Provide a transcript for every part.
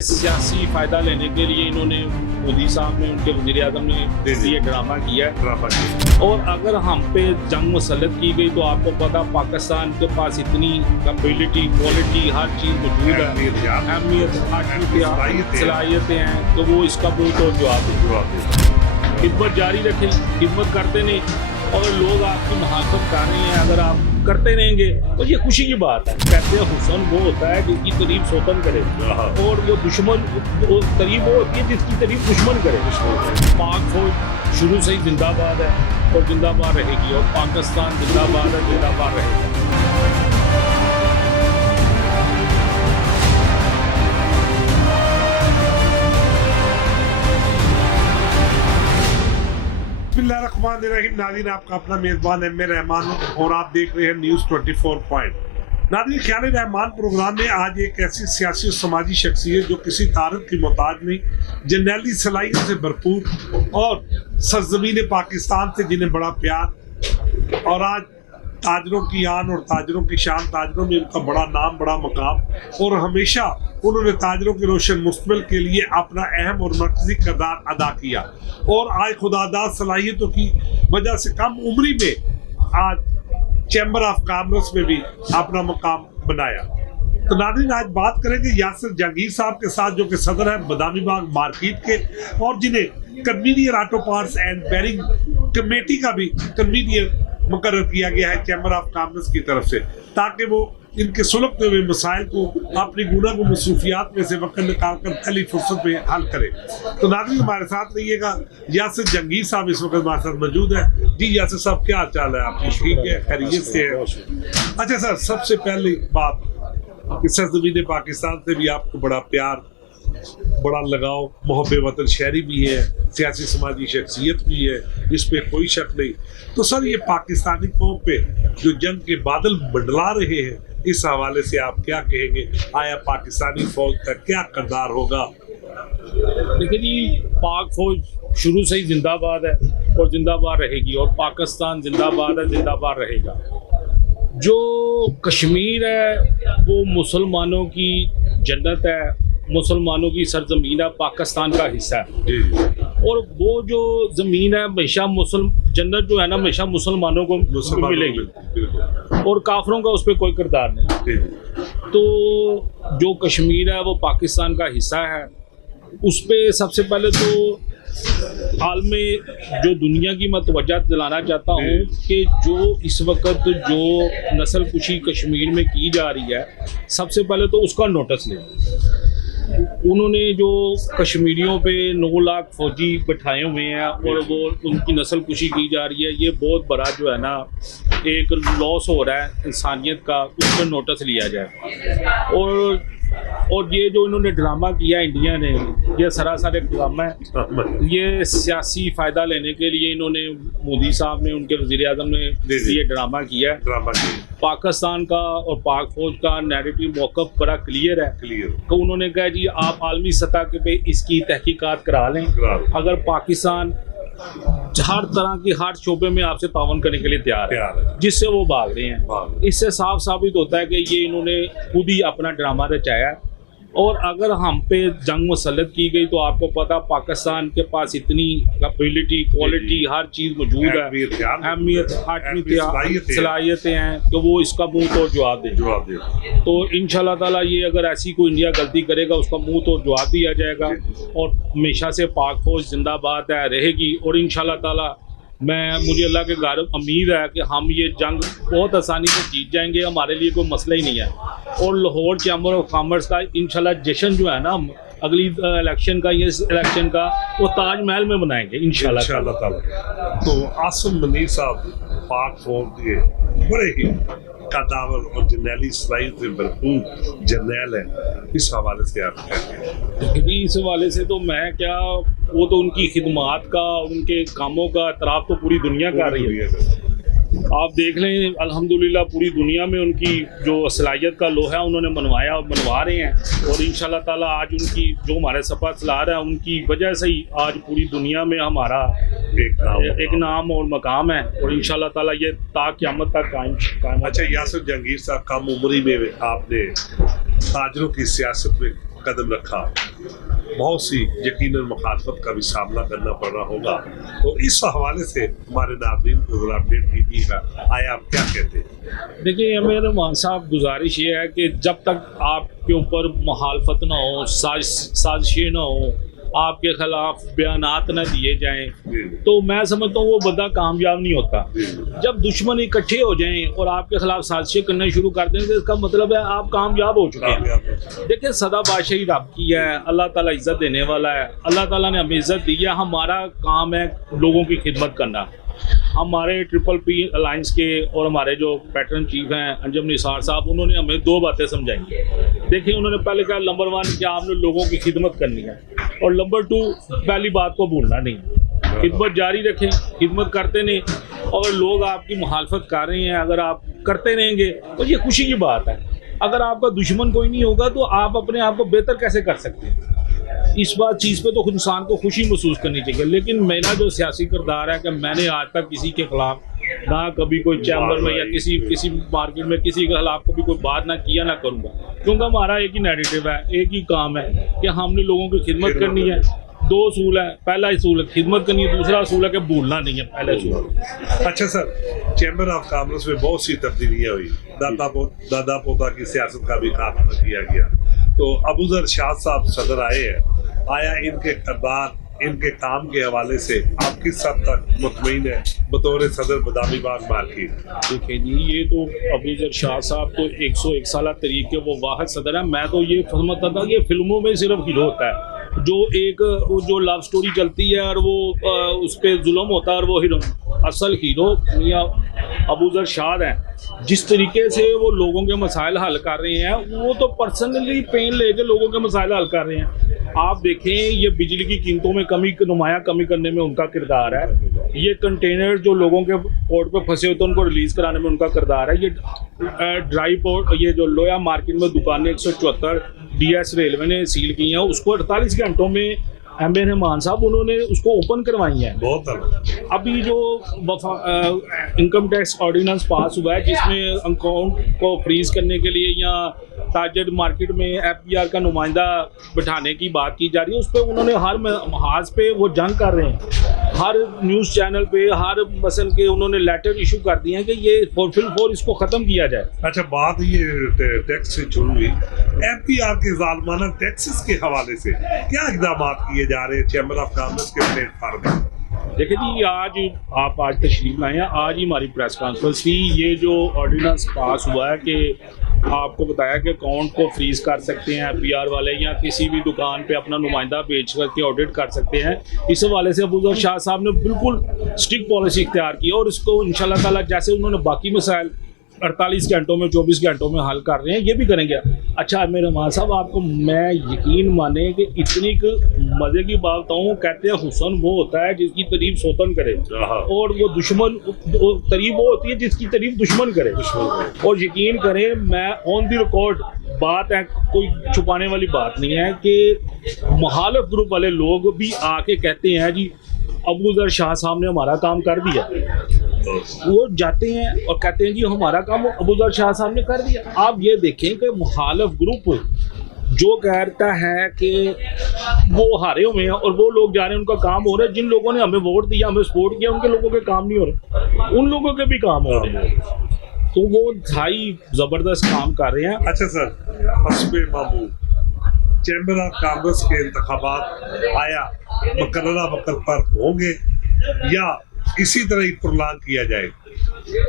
सियासी फायदा लेने के लिए इन्होंने मोदी साहब ने, उनके वज़ीर आज़म ने ये ड्रामा किया है। और अगर हम पे जंग मुसल्लत की गई तो आपको पता पाकिस्तान के पास इतनी कैपेबिलिटी, क्वालिटी, हर चीज़ मौजूद है, अहमियत, सलाहियतें हैं, तो वो इसका बहुत और जवाब दें। खिदमत जारी रखें, खिदमत करते नहीं, और लोग आपकी महाफत कर रहे हैं, अगर आप करते रहेंगे तो ये खुशी की बात है। कहते हैं हुस्न वो होता है जिसकी तारीफ सोतन करे, और वो दुश्मन तारीफ वो होती है जिसकी तारीफ दुश्मन करे। पाक फौज शुरू से ही जिंदाबाद है और जिंदाबाद रहेगी, और पाकिस्तान जिंदाबाद है, जिंदाबाद रहेगा। बिस्मिल्लाहिर्रहमानिर्रहीम। नाज़रीन, आपका अपना मेज़बान एम ए रहमान और आप देख रहे हैं न्यूज़ 24 पॉइंट। नाज़रीन, ख्याल रहमान प्रोग्राम में आज एक ऐसी सियासी और समाजी शख्सियत जो किसी तारत की मोहताज नहीं, जर्नैली सलाहियत से भरपूर और सरज़मीन पाकिस्तान से जिन्हें बड़ा प्यार, और आज ताजरों की आन और ताजरों की शान, ताजरों में उनका बड़ा नाम, बड़ा मकाम, और हमेशा उन्होंने ताजरों के रोशन मुस्तकबिल के लिए अपना अहम और मरकजी किरदार अदा किया, और आज खुदादाद सलाहियतों की वजह से कम उम्री में आज चैम्बर ऑफ कॉमर्स में भी अपना मकाम बनाया। तो नाज़रीन, आज बात करेंगे यासिर जहांगीर साहब के साथ, जो कि सदर है बदामी बाग मार्केट के, और जिन्हें convener auto parts and bearing committee का भी कन्वीनियर मुकर्रर किया गया है चैम्बर ऑफ कॉमर्स की तरफ से, ताकि वो इनके सुलगते हुए मसाइल को अपनी गुनाह मसरूफियात में से वक्त निकाल कर पहली फुर्सत में हल करे। तो नाज़रीन, हमारे साथ रहिएगा। यासिर जहांगीर साहब इस वक्त हमारे साथ मौजूद है। जी यासिर साहब, क्या चाल है आपकी? ठीक है, खैरियत से है? अच्छा सर, सबसे पहली बात कि सरज़मीन पाकिस्तान से भी आपको बड़ा प्यार, बड़ा लगाव, मोहब्बत वतन शहरी भी है, सियासी समाजी शख्सियत भी है, इस पे कोई शक नहीं। तो सर, ये पाकिस्तानी कौम पे जो जंग के बादल मंडला रहे हैं, इस हवाले से आप क्या कहेंगे? आया पाकिस्तानी फौज का क्या किरदार होगा? देखिए जी, पाक फौज शुरू से ही जिंदाबाद है और जिंदाबाद रहेगी, और पाकिस्तान जिंदाबाद है, जिंदाबाद रहेगा। जो कश्मीर है वो मुसलमानों की जन्नत है, मुसलमानों की सरजमीन है, पाकिस्तान का हिस्सा है, और वो जो ज़मीन है हमेशा जन्नत जो है ना, हमेशा मुसलमानों को मिलेगी, और काफरों का उस पर कोई किरदार नहीं। तो जो कश्मीर है वो पाकिस्तान का हिस्सा है। उस पर सबसे पहले तो आलमे जो दुनिया की मैं तवज्जो दिलाना चाहता हूँ कि जो इस वक्त जो नस्ल कुशी कश्मीर में की जा रही है, सबसे पहले तो उसका नोटिस लें। उन्होंने जो कश्मीरियों पे 9 लाख फौजी बिठाए हुए हैं और वो उनकी नस्ल कुशी की जा रही है, ये बहुत बड़ा जो है ना एक लॉस हो रहा है इंसानियत का, उस पर नोटिस लिया जाए। और ये जो इन्होंने ड्रामा किया इंडिया ने, ये सरासर एक ड्रामा है। ये सियासी फ़ायदा लेने के लिए इन्होंने, मोदी साहब ने, उनके वज़ीर आज़म ने ये ड्रामा किया है। पाकिस्तान का और पाक फौज का नैरेटिव मौक़िफ़ बड़ा क्लियर है। तो उन्होंने कहा जी आप आलमी सतह पे इसकी तहकीकात करा लें, अगर पाकिस्तान हर तरह की हर शोबे में आपसे तावन करने के लिए तैयार है, जिससे वो भाग रहे हैं। इससे साफ साबित होता है कि ये इन्होंने खुद ही अपना ड्रामा रचाया। और अगर हम पे जंग मुसल्लत की गई तो आपको पता पाकिस्तान के पास इतनी कैपेबिलिटी, क्वालिटी, हर चीज़ मौजूद है, अहमियत, सलाहियतें हैं कि वो इसका मुंह तोड़ जवाब दे। तो इंशाल्लाह ताला ये अगर ऐसी कोई इंडिया गलती करेगा उसका मुंह तोड़ जवाब दिया जाएगा, और हमेशा से पाक फौज जिंदाबाद है, रहेगी। और इंशाल्लाह ताला मुझे अल्लाह के घर उम्मीद है कि हम ये जंग बहुत आसानी से जीत जाएंगे, हमारे लिए कोई मसला ही नहीं है। और लाहौर चैम्बर ऑफ कॉमर्स का इंशाल्लाह जश्न जो है ना, हम अगली इलेक्शन का, ये इलेक्शन का, वो ताजमहल में बनाएंगे इंशाल्लाह ताला। तो आसिम मुनीर साहब पाक फौज के बड़े ही कदावर और जर्नैली सलाहियत से भरपूर जर्नैल है, इस हवाले से आप क्या कहें? इस हवाले से तो मैं क्या, वो तो उनकी खिदमात का, उनके कामों का एतराफ़ तो पूरी दुनिया कर रही है। आप देख लें, अल्हम्दुलिल्लाह पूरी दुनिया में उनकी जो सलाहियत का लोहा उन्होंने मनवाया और मनवा रहे हैं, और इंशाल्लाह ताला आज उनकी जो हमारे सपा सलार है उनकी वजह से ही आज पूरी दुनिया में हमारा एक नाम और मकाम है, और इंशाल्लाह ताला ये क़यामत तक कायम। अच्छा यासिर जहांगीर साहब, कम उम्री में आपने ताजरों की सियासत में कदम रखा, बहुत सी यकीनन मुखालफत का भी सामना करना पड़ रहा होगा। तो इस हवाले से हमारे नाज़रीन को जरा अपडेट कीजिएगा, आया आप क्या कहते हैं? देखिए मेरे रहमान साहब, गुजारिश ये है कि जब तक आपके ऊपर मुखालफत ना हो, साजिशें ना हो, आपके खिलाफ बयानात न दिए जाएं, तो मैं समझता हूँ वो बंदा कामयाब नहीं होता। जब दुश्मन इकट्ठे हो जाएं और आपके खिलाफ साजिशें करना शुरू कर दें तो इसका मतलब है आप कामयाब हो चुके हैं। देखिए सदा बादशाही रब की है, अल्लाह ताला इज़्ज़त देने वाला है, अल्लाह ताला ने हमें इज़्ज़त दी है। हमारा काम है लोगों की खिदमत करना। हमारे PPP अलायंस के और हमारे जो पैटर्न चीफ हैं अंजुम निसार साहब, उन्होंने हमें 2 बातें समझाई। देखिए उन्होंने पहले कहा नंबर 1 कि आपने लोगों की खिदमत करनी है, और नंबर 2 पहली बात को भूलना नहीं। खिदमत जारी रखें, खिदमत करते नहीं। अगर लोग आपकी मुखालफत कर रहे हैं, अगर आप करते रहेंगे तो ये खुशी की बात है। अगर आपका दुश्मन कोई नहीं होगा तो आप अपने आप को बेहतर कैसे कर सकते हैं? इस बात चीज़ पे तो इंसान को खुशी महसूस करनी चाहिए। लेकिन मेरा जो सियासी किरदार है कि मैंने आज तक किसी के खिलाफ ना कभी कोई चैम्बर में या किसी मार्केट में किसी के खिलाफ कभी कोई बात ना किया ना करूँगा, क्योंकि हमारा एक ही नैरेटिव है, एक ही काम है कि हमने लोगों की खिदमत करनी है। 2 असूल है, पहला असूल है खिदमत करनी है, दूसरा असूल है कि भूलना नहीं है। पहले असूल। अच्छा सर, चैम्बर ऑफ कॉमर्स में बहुत सी तब्दीलियाँ हुई, दादा पोता की सियासत का भी खात्मा किया गया। तो अबूजर शाह साहब सदर आए हैं, आया इनके किरदार, इनके काम के हवाले से आप किस हद तक मुतमईन है बतौर सदर बदामी बाग मार्केट? देखिए जी, ये तो अबूजर शाह साहब तो 101 साल तरीके वो वाहिद सदर है। मैं तो ये समझता था कि फिल्मों में सिर्फ हीरो होता है, जो लव स्टोरी चलती है और वो उस पर जुल्म होता है और वो हीरो। असल हीरो मियां अबूजर शाह हैं। जिस तरीके से वो लोगों के मसाइल हल कर रहे हैं, वो तो पर्सनली पेन लेके लोगों के मसाइल हल कर रहे हैं। आप देखें, ये बिजली की कीमतों में नुमाया कमी करने में उनका किरदार है। ये कंटेनर जो लोगों के पोर्ट पे फंसे होते हैं उनको रिलीज़ कराने में उनका किरदार है। ये ड्राई पोर्ट, ये जो लोया मार्केट में दुकानें 174 DS रेलवे ने सील की हैं, उसको 48 घंटों में MA रहमान साहब उन्होंने उसको ओपन करवाई है। बहुत अभी जो इनकम टैक्स ऑर्डिनेंस पास हुआ है, जिसमें अकाउंट को फ्रीज करने के लिए या टारगेट मार्केट में FBR का नुमाइंदा बिठाने की बात की जा रही है, उस पर उन्होंने हर महाज पे वो जंग कर रहे हैं। हर न्यूज़ चैनल पे, हर मसल के उन्होंने लेटर इशू कर दिए हैं कि ये फुल इसको ख़त्म किया जाए। अच्छा, बात ये टैक्स से शुरू हुई, FBR के जालमाना टैक्सेस के हवाले से क्या इक़दाम किए जा रहे हैं चैम्बर ऑफ कॉमर्स के प्लेटफार्म में? देखिए जी, आज तशरीफ लाए हैं, आज ही हमारी प्रेस कॉन्फ्रेंस थी। ये जो ऑर्डिनेंस पास हुआ है कि आपको बताया कि अकाउंट को फ्रीज कर सकते हैं FBR वाले, या किसी भी दुकान पे अपना नुमाइंदा बेच करके ऑडिट कर सकते हैं। इस हवाले से अबूजर शाह साहब ने बिल्कुल स्ट्रिक्ट पॉलिसी इख्तियार की और इसको इंशाल्लाह ताला जैसे उन्होंने बाकी मसाइल 48 घंटों में 24 घंटों में हल कर रहे हैं, ये भी करेंगे। अच्छा मेरे रहमान साहब, आपको मैं यकीन माने कि इतनी मज़े की बात बताऊँ, कहते हैं हुस्न वो होता है जिसकी तारीफ सोतन करे, और वो तारीफ वो होती है जिसकी तारीफ दुश्मन करे। और यकीन करें, मैं ऑन द रिकॉर्ड बात है, कोई छुपाने वाली बात नहीं है कि मुखालिफ ग्रुप वाले लोग भी आके कहते हैं जी अबूजर शाह साहब ने हमारा काम कर दिया। वो जाते हैं और कहते हैं जी हमारा काम अबूजर शाह साहब ने कर दिया। आप ये देखें कि मुखालिफ ग्रुप जो कहता है कि वो हारे हुए हैं और वो लोग जा रहे हैं, उनका काम हो रहा है। जिन लोगों ने हमें वोट दिया, हमें सपोर्ट किया, उनके लोगों के काम नहीं हो रहे, उन लोगों के भी काम हो रहे हैं। तो वो ढाई ज़बरदस्त काम कर रहे हैं। अच्छा सर, हस्बे मामूल चैम्बर ऑफ कॉमर्स के इंतखाबात आया मुकर्ररा वक्त पर होंगे या इसी तरह ही पुरलान किया जाएगा?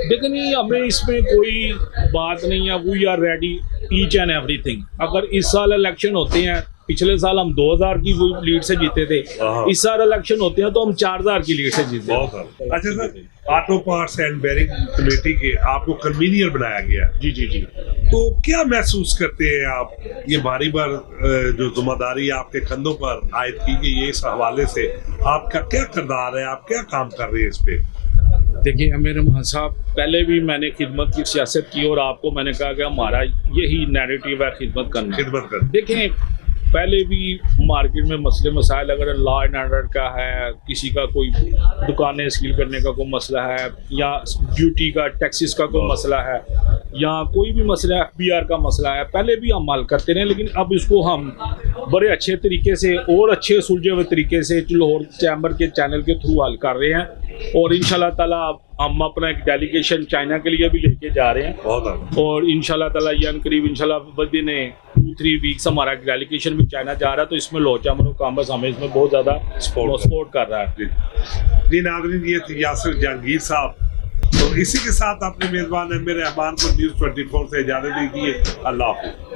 लेकिन हमें इसमें कोई बात नहीं है। We are ready each and everything. अगर इस साल इलेक्शन होते हैं, पिछले साल हम 2000 की लीड से जीते थे, इस साल इलेक्शन होते हैं तो हम 4000 की लीड से जीते। अच्छा sir, auto parts and bearing committee के आपको कन्वीनियर बनाया गया। जी जी जी। तो क्या महसूस करते हैं आप, ये बारी बार जो जिम्मेदारी आपके कंधों पर आयद की गई है, इस हवाले से आपका क्या किरदार है, आप क्या काम कर रहे हैं इस पे? देखिए मेरे रहमान साहब, पहले भी मैंने खिदमत की सियासत की और आपको मैंने कहा कि हमारा यही नैरेटिव है, खिदमत करना। देखें, पहले भी मार्केट में मसले मसाइल, अगर लॉ एंड ऑर्डर का है, किसी का कोई दुकानें सील करने का कोई मसला है, या ड्यूटी का, टैक्सेस का कोई मसला है, या कोई भी मसला FBR का मसला है, पहले भी हम हल करते रहे, लेकिन अब इसको हम बड़े अच्छे तरीके से और अच्छे सुलझे हुए तरीके से लाहौर चैम्बर के चैनल के थ्रू हल कर रहे हैं। और इंशाल्लाह ताला हम अपना एक डेलीगेशन चाइना के लिए भी लेके जा रहे हैं, बहुत और इंशाल्लाह ताला ये करीब इंशाल्लाह विदिन 2-3 वीक्स हमारा डेलीगेशन भी चाइना जा रहा है। तो इसमें लाहौर चैम्बर ऑफ कॉमर्स हमें इसमें बहुत ज़्यादा सपोर्ट कर रहा है। जी नाज़रीन, ये थे यासिर जहांगीर साहब। तो इसी के साथ अपने मेज़बान एम ए रहमान को न्यूज़ 24 से इजाज़त दीजिए। अल्लाह हाफ़िज़।